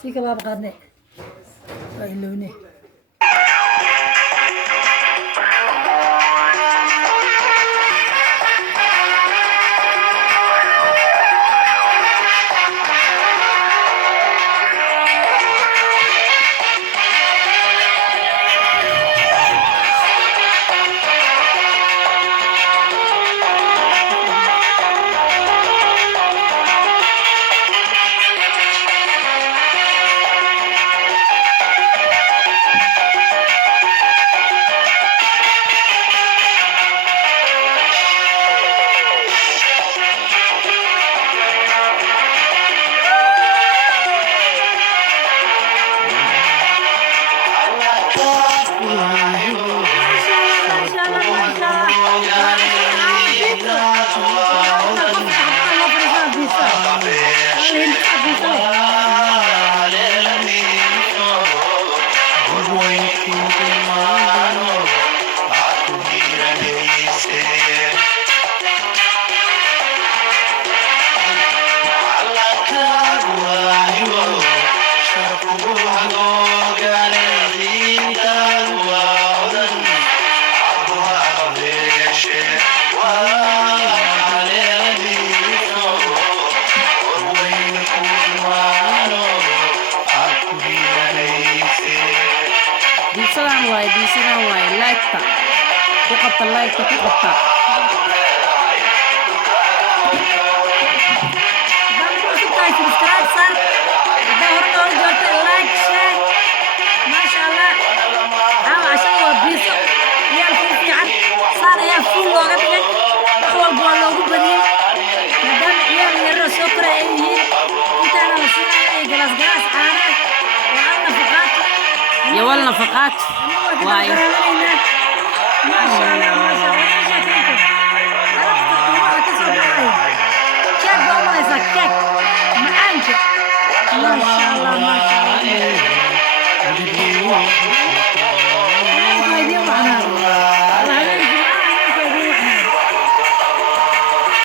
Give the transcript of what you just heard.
tii kale waaba qaadne waa ilowne diisadaan waaye laygta ku qabta laygta ku qabta looga dhigay wax walba waa loogu badiyey maadaama ciyaal yaroo soo koray ay yihiin intaana la siinayo galaas caana iyo wal nafaqaat waaye maasha allah keek baa umalaysaa keek macaanka maasha allah